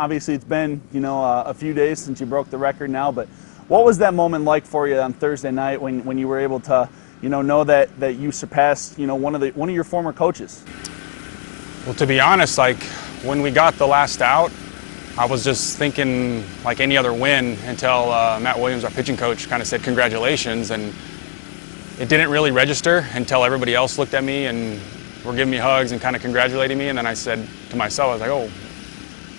Obviously, it's been, a few days since you broke the record now, but what was that moment like for you on Thursday night when you were able to, know that you surpassed, one of your former coaches? Well, to be honest, like when we got the last out, I was just thinking like any other win until Matt Williams, our pitching coach, kind of said congratulations, and it didn't really register until everybody else looked at me and were giving me hugs and kind of congratulating me, and then I said to myself, I was like, oh,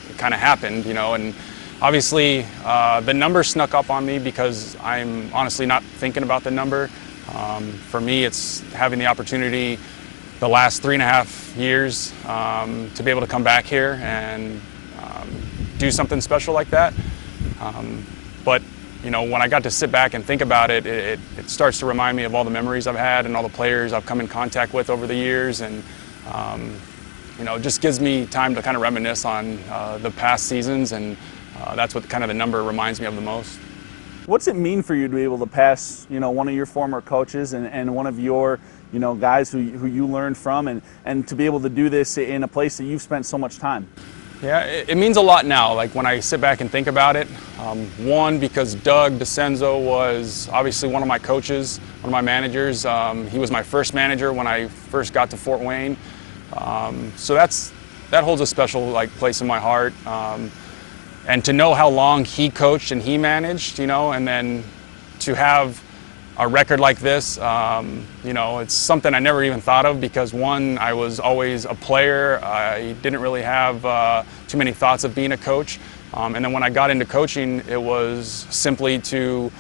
it kind of happened, and obviously the number snuck up on me because I'm honestly not thinking about the number. For me, it's having the opportunity the last 3.5 years to be able to come back here and do something special like that. But when I got to sit back and think about it, it starts to remind me of all the memories I've had and all the players I've come in contact with over the years, and it just gives me time to kind of reminisce on the past seasons, and that's what kind of the number reminds me of the most. What's it mean for you to be able to pass, one of your former coaches and one of your, guys who you learned from, and to be able to do this in a place that you've spent so much time? Yeah, it means a lot now, like when I sit back and think about it. One, because Doug DeCenzo was obviously one of my coaches, one of my managers. He was my first manager when I first got to Fort Wayne. So that holds a special place in my heart. And to know how long he coached and he managed, and then to have a record like this, it's something I never even thought of because, one, I was always a player. I didn't really have too many thoughts of being a coach. And then when I got into coaching, it was simply to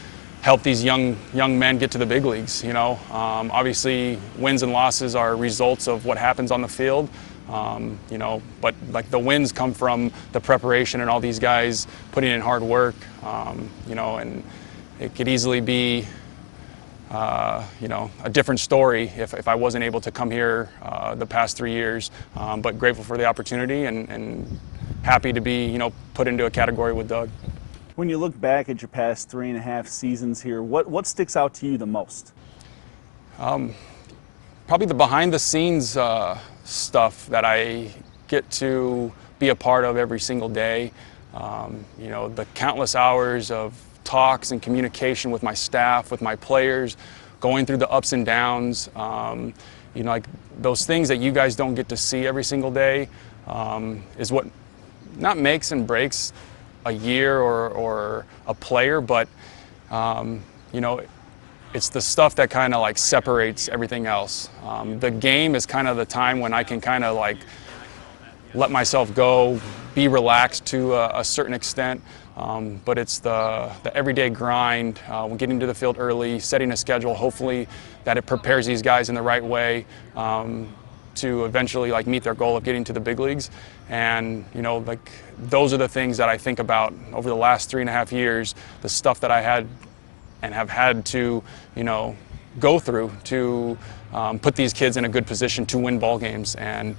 help these young men get to the big leagues. Obviously, wins and losses are results of what happens on the field. But like the wins come from the preparation and all these guys putting in hard work, and it could easily be a different story if I wasn't able to come here the past 3 years, but grateful for the opportunity and happy to be, put into a category with Doug. When you look back at your past 3.5 seasons here, what sticks out to you the most? Probably the behind the scenes stuff that I get to be a part of every single day. The countless hours of talks and communication with my staff, with my players, going through the ups and downs, like those things that you guys don't get to see every single day is what not makes and breaks a year or a player, but it's the stuff that kind of separates everything else. The game is kind of the time when I can kind of let myself go, be relaxed to a certain extent. But it's the everyday grind, getting to the field early, setting a schedule, hopefully that it prepares these guys in the right way to eventually meet their goal of getting to the big leagues. And those are the things that I think about over the last 3.5 years, the stuff that I had and have had to go through to put these kids in a good position to win ball games, and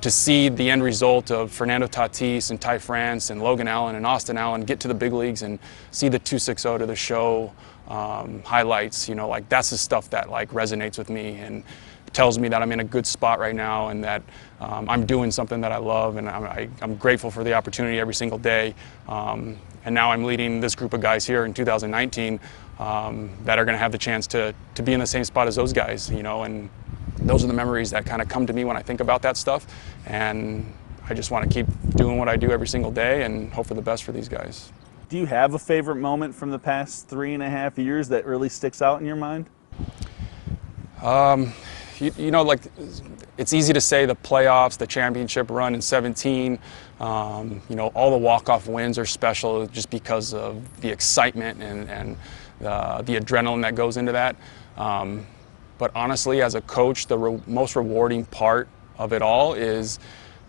to see the end result of Fernando Tatis and Ty France and Logan Allen and Austin Allen get to the big leagues and see the 2.60 to the show highlights, that's the stuff that resonates with me and tells me that I'm in a good spot right now and that I'm doing something that I love, and I'm grateful for the opportunity every single day. And now I'm leading this group of guys here in 2019 that are going to have the chance to be in the same spot as those guys, and those are the memories that kind of come to me when I think about that stuff. And I just want to keep doing what I do every single day and hope for the best for these guys. Do you have a favorite moment from the past 3.5 years that really sticks out in your mind? It's easy to say the playoffs, the championship run in 17, all the walk-off wins are special just because of the excitement and the adrenaline that goes into that. But honestly, as a coach, the most rewarding part of it all is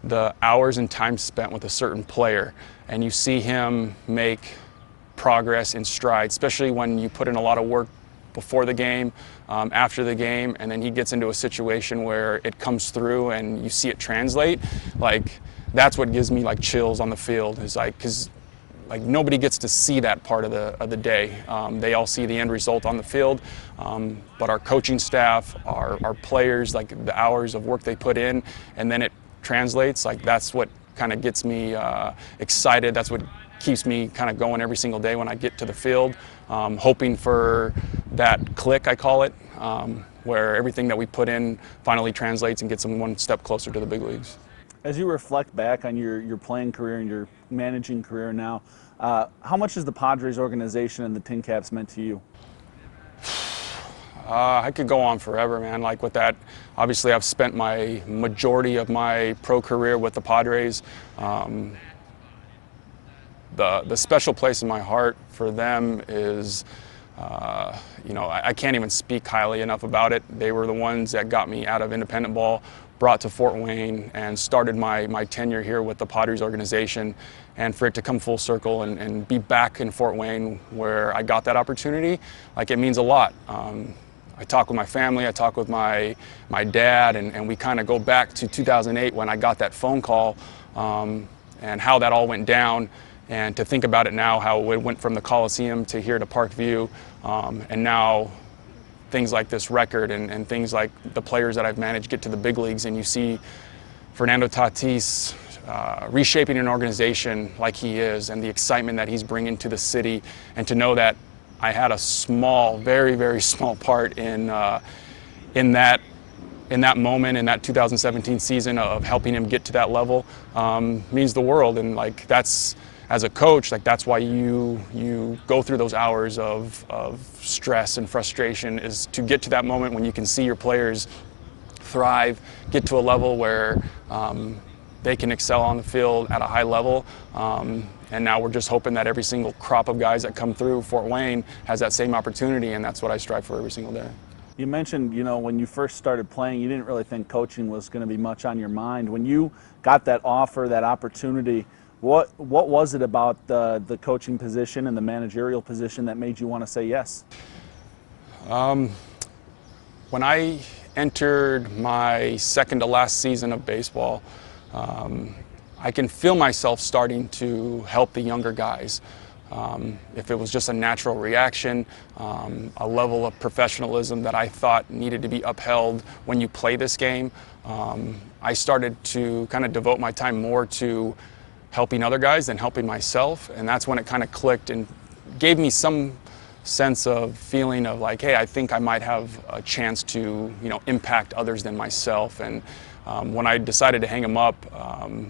the hours and time spent with a certain player, and you see him make progress in stride, especially when you put in a lot of work before the game, after the game, and then he gets into a situation where it comes through and you see it translate. That's what gives me chills on the field, is because nobody gets to see that part of the day. They all see the end result on the field, but our coaching staff, our players, the hours of work they put in, and then it translates. That's what kind of gets me excited. That's what keeps me kind of going every single day when I get to the field, hoping for that click, I call it, where everything that we put in finally translates and gets them one step closer to the big leagues. As you reflect back on your playing career and your managing career now, how much has the Padres organization and the Tin Caps meant to you? I could go on forever, man. Like with that, obviously I've spent my majority of my pro career with the Padres. The special place in my heart for them is, you know, I can't even speak highly enough about it. They were the ones that got me out of independent ball, brought to Fort Wayne, and started my tenure here with the Padres organization. And for it to come full circle and be back in Fort Wayne where I got that opportunity, like it means a lot. I talk with my family, I talk with my dad, and we kind of go back to 2008 when I got that phone call and how that all went down. And to think about it now, how it went from the Coliseum to here to Parkview, and now things like this record and things like the players that I've managed get to the big leagues, and you see Fernando Tatis reshaping an organization like he is, and the excitement that he's bringing to the city, and to know that I had a small, very, very small part in that moment, in that 2017 season of helping him get to that level, means the world. And like that's, as a coach, like that's why you go through those hours of stress and frustration, is to get to that moment when you can see your players thrive, get to a level where they can excel on the field at a high level. And now we're just hoping that every single crop of guys that come through Fort Wayne has that same opportunity, and that's what I strive for every single day. You mentioned, you know, when you first started playing, you didn't really think coaching was going to be much on your mind. When you got that offer, that opportunity, what was it about the coaching position and the managerial position that made you want to say yes? When I entered my second to last season of baseball, I can feel myself starting to help the younger guys. If it was just a natural reaction, a level of professionalism that I thought needed to be upheld when you play this game, I started to kind of devote my time more to helping other guys than helping myself. And that's when it kind of clicked and gave me some sense of feeling of like, hey, I think I might have a chance to, you know, impact others than myself. And when I decided to hang him up,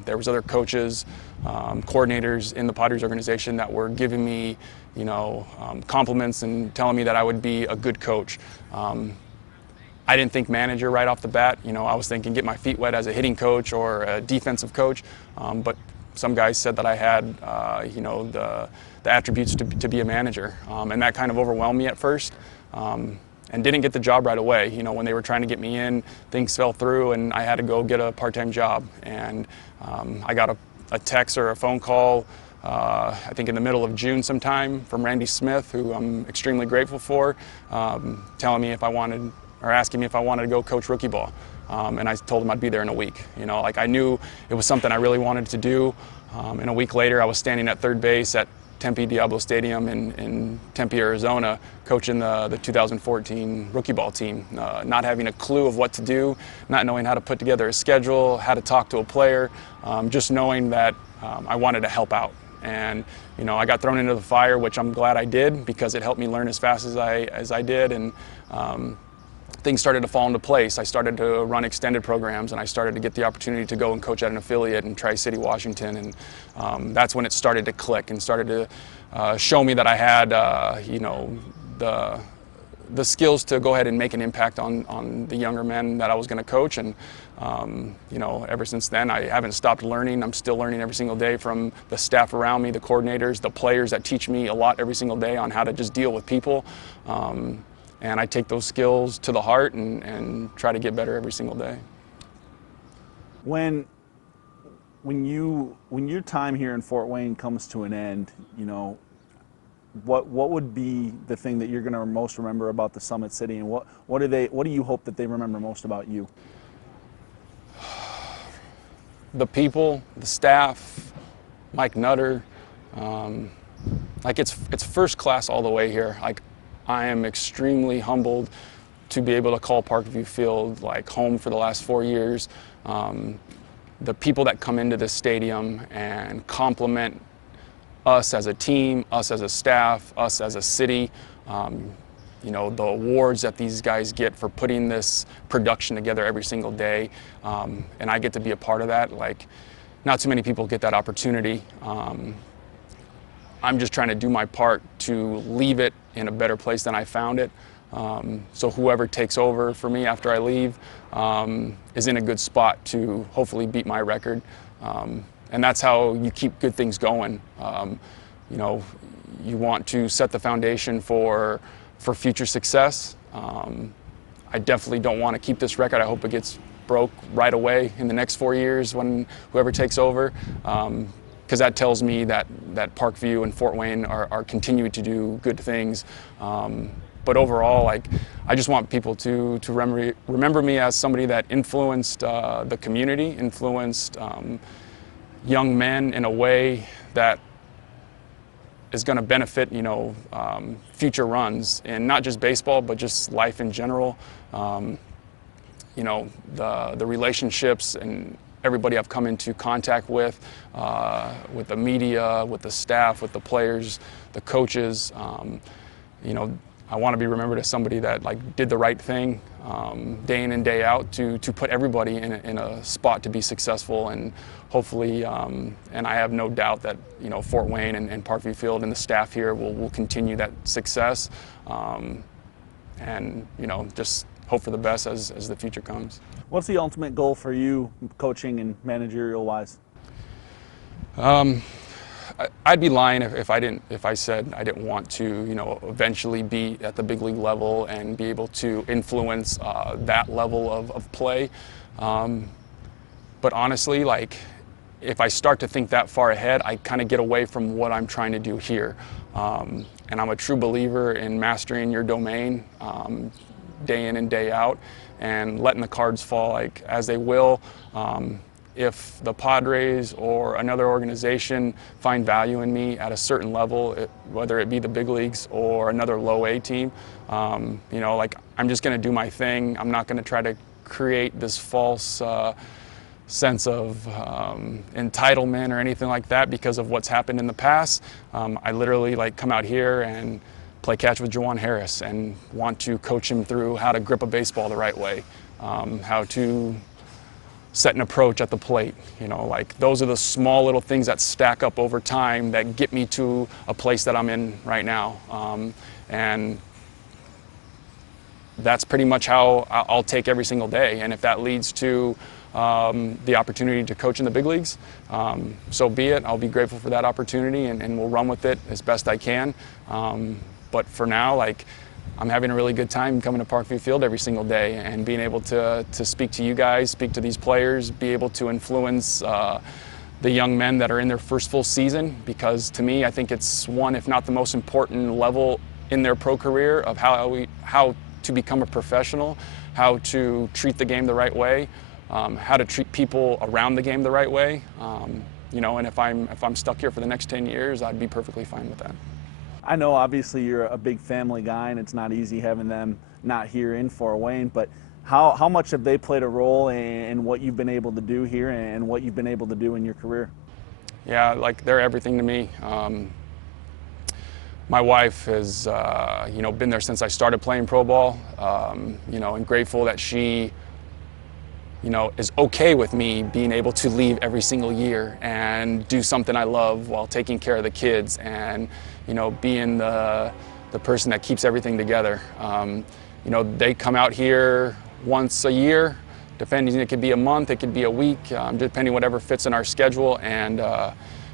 there was other coaches, coordinators in the Padres organization that were giving me, you know, compliments and telling me that I would be a good coach. I didn't think manager right off the bat. You know, I was thinking get my feet wet as a hitting coach or a defensive coach. But some guys said that I had, you know, the attributes to be a manager, and that kind of overwhelmed me at first. And didn't get the job right away. You know, when they were trying to get me in, things fell through, and I had to go get a part-time job. And I got a text or a phone call, I think in the middle of June sometime, from Randy Smith, who I'm extremely grateful for, telling me if I wanted, or asking me if I wanted to go coach rookie ball. And I told him I'd be there in a week. You know, like I knew it was something I really wanted to do. And a week later, I was standing at third base at Tempe Diablo Stadium in Tempe, Arizona, coaching the 2014 rookie ball team, not having a clue of what to do, not knowing how to put together a schedule, how to talk to a player, just knowing that I wanted to help out. And you know, I got thrown into the fire, which I'm glad I did, because it helped me learn as fast as I did, and things started to fall into place. I started to run extended programs, and I started to get the opportunity to go and coach at an affiliate in Tri-City, Washington, and that's when it started to click and started to show me that I had, you know, the skills to go ahead and make an impact on the younger men that I was going to coach. And you know, ever since then, I haven't stopped learning. I'm still learning every single day from the staff around me, the coordinators, the players that teach me a lot every single day on how to just deal with people. And I take those skills to the heart and try to get better every single day. When your time here in Fort Wayne comes to an end, you know, what would be the thing that you're going to most remember about the Summit City, and what do you hope that they remember most about you? The people, the staff, Mike Nutter, like it's first class all the way here. Like, I am extremely humbled to be able to call Parkview Field like home for the last 4 years. the people that come into this stadium and compliment us as a team, us as a staff, us as a city, you know, the awards that these guys get for putting this production together every single day, and I get to be a part of that. Like, not too many people get that opportunity. I'm just trying to do my part to leave it in a better place than I found it. So whoever takes over for me after I leave is in a good spot to hopefully beat my record. And that's how you keep good things going. You know, you want to set the foundation for future success. I definitely don't want to keep this record. I hope it gets broke right away in the next 4 years when whoever takes over, because that tells me that Parkview and Fort Wayne are continuing to do good things. But overall, like, I just want people to remember me as somebody that influenced the community, influenced young men in a way that is going to benefit, you know, future runs in not just baseball, but just life in general. You know, the relationships and everybody I've come into contact with the media, with the staff, with the players, the coaches. You know, I want to be remembered as somebody that, like, did the right thing day in and day out to put everybody in a spot to be successful, and hopefully, and I have no doubt that, you know, Fort Wayne and Parkview Field and the staff here will continue that success, and, you know, just hope for the best as the future comes. What's the ultimate goal for you, coaching and managerial-wise? I'd be lying if I said I didn't want to, you know, eventually be at the big league level and be able to influence that level of play. But honestly, like, if I start to think that far ahead, I kind of get away from what I'm trying to do here. And I'm a true believer in mastering your domain day in and day out, and letting the cards fall like as they will. If the Padres or another organization find value in me at a certain level, whether it be the big leagues or another low A team, you know, like, I'm just going to do my thing. I'm not going to try to create this false sense of entitlement or anything like that because of what's happened in the past. I literally, like, come out here and play catch with Juwan Harris and want to coach him through how to grip a baseball the right way, how to set an approach at the plate. You know, like, those are the small little things that stack up over time that get me to a place that I'm in right now. And that's pretty much how I'll take every single day. And if that leads to the opportunity to coach in the big leagues, so be it. I'll be grateful for that opportunity, and we'll run with it as best I can. But for now, like, I'm having a really good time coming to Parkview Field every single day and being able to speak to you guys, speak to these players, be able to influence the young men that are in their first full season, because to me, I think it's one, if not the most important level in their pro career of how to become a professional, how to treat the game the right way, how to treat people around the game the right way. You know, and if I'm stuck here for the next 10 years, I'd be perfectly fine with that. I know obviously you're a big family guy, and it's not easy having them not here in Fort Wayne, but how much have they played a role in what you've been able to do here and what you've been able to do in your career? Yeah, like, they're everything to me. My wife has, you know, been there since I started playing pro ball, you know, and grateful that she, you know, is okay with me being able to leave every single year and do something I love while taking care of the kids and, you know, being the person that keeps everything together. You know, they come out here once a year, depending, it could be a month, it could be a week, depending whatever fits in our schedule. And,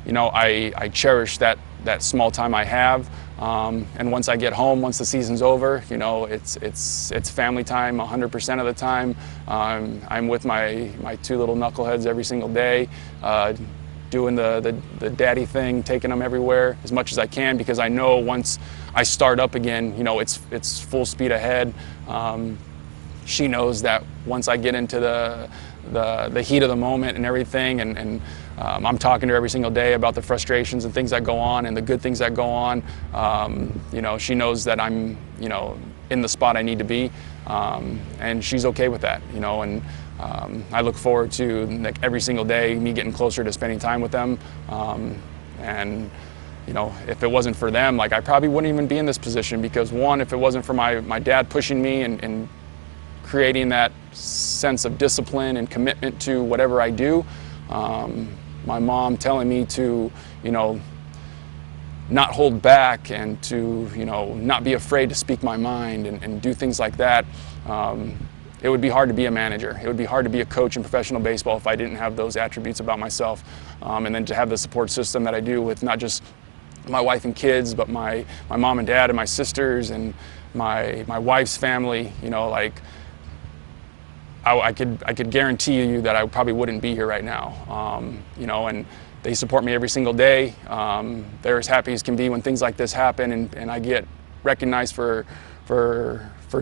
you know, I cherish that small time I have. And once I get home, once the season's over, you know, it's family time 100% of the time. I'm with my two little knuckleheads every single day, doing the daddy thing, taking them everywhere as much as I can, because I know once I start up again, you know, it's full speed ahead. She knows that once I get into the heat of the moment and everything, and I'm talking to her every single day about the frustrations and things that go on and the good things that go on. You know, she knows that I'm, you know, in the spot I need to be, and she's okay with that, you know. And I look forward to, like, every single day me getting closer to spending time with them. And you know, if it wasn't for them, like, I probably wouldn't even be in this position, because one, if it wasn't for my dad pushing me and creating that sense of discipline and commitment to whatever I do, my mom telling me to, you know, not hold back and to, you know, not be afraid to speak my mind and do things like that, it would be hard to be a manager. It would be hard to be a coach in professional baseball if I didn't have those attributes about myself. And then to have the support system that I do with not just my wife and kids, but my mom and dad and my sisters and my wife's family, you know, like, I could guarantee you that I probably wouldn't be here right now. You know, and they support me every single day. They're as happy as can be when things like this happen, and I get recognized for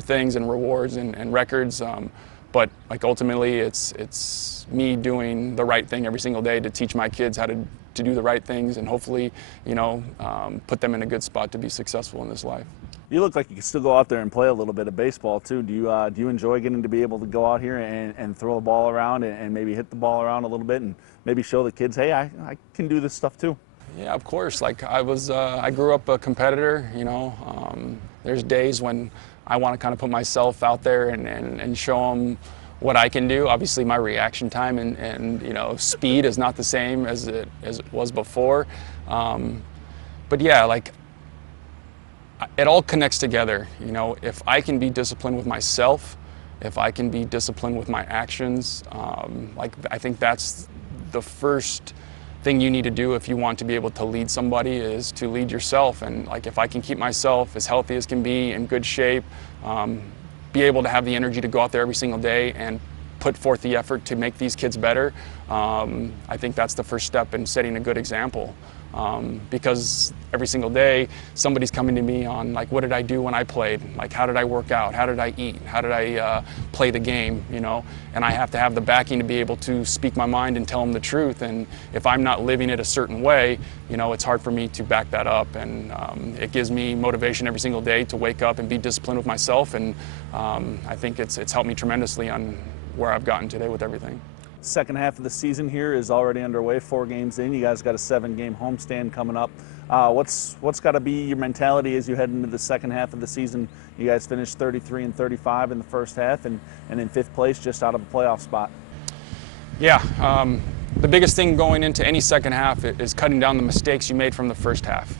things and rewards and records. But, like, ultimately, it's me doing the right thing every single day to teach my kids how to do the right things, and hopefully, you know, put them in a good spot to be successful in this life. You look like you can still go out there and play a little bit of baseball too. Do you enjoy getting to be able to go out here and throw the ball around and maybe hit the ball around a little bit and maybe show the kids, hey, I can do this stuff too? Yeah, of course. Like, I grew up a competitor, you know. There's days when I want to kind of put myself out there and show them what I can do. Obviously, my reaction time and you know, speed is not the same as it was before. But yeah, like, it all connects together. You know, if I can be disciplined with myself, if I can be disciplined with my actions, like, I think that's the first thing you need to do if you want to be able to lead somebody, is to lead yourself. And, like, if I can keep myself as healthy as can be, in good shape, be able to have the energy to go out there every single day and put forth the effort to make these kids better, I think that's the first step in setting a good example. Because every single day somebody's coming to me on, like, what did I do when I played? Like, how did I work out? How did I eat? How did I play the game? You know, and I have to have the backing to be able to speak my mind and tell them the truth. And if I'm not living it a certain way, you know, it's hard for me to back that up. And it gives me motivation every single day to wake up and be disciplined with myself. And I think it's helped me tremendously on where I've gotten today with everything. Second half of the season here is already underway, 4 games in. You guys got a 7-game homestand coming up. What's got to be your mentality as you head into the second half of the season? You guys finished 33-35 in the first half and in 5th place, just out of a playoff spot. Yeah, the biggest thing going into any second half is cutting down the mistakes you made from the first half.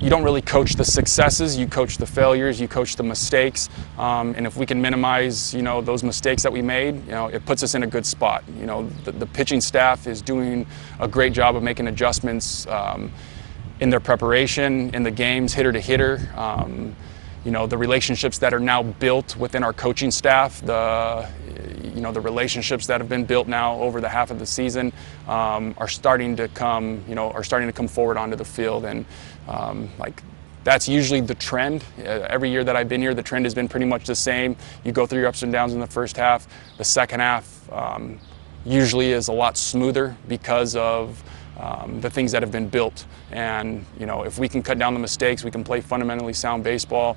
You don't really coach the successes, you coach the failures, you coach the mistakes, and if we can minimize, you know, those mistakes that we made, you know, it puts us in a good spot. You know, the pitching staff is doing a great job of making adjustments in their preparation, in the games, hitter to hitter. You know, the relationships that are now built within our coaching staff, you know, the relationships that have been built now over the half of the season are starting to come forward onto the field. And like, that's usually the trend. Every year that I've been here, the trend has been pretty much the same. You go through your ups and downs in the first half. The second half usually is a lot smoother because of the things that have been built. And, you know, if we can cut down the mistakes, we can play fundamentally sound baseball,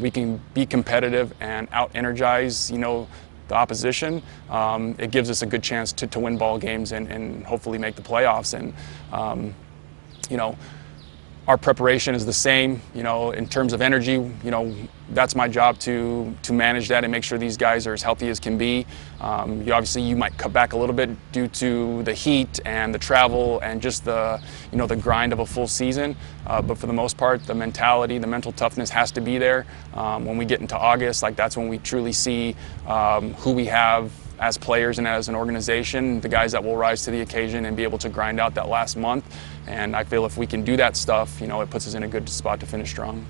we can be competitive and out-energize, you know, the opposition, it gives us a good chance to win ball games and hopefully make the playoffs. And, you know, our preparation is the same, you know, in terms of energy. You know, that's my job to manage that and make sure these guys are as healthy as can be. You might cut back a little bit due to the heat and the travel and just the grind of a full season. But for the most part, the mentality, the mental toughness has to be there. When we get into August, like, that's when we truly see who we have as players and as an organization, the guys that will rise to the occasion and be able to grind out that last month. And I feel if we can do that stuff, you know, it puts us in a good spot to finish strong.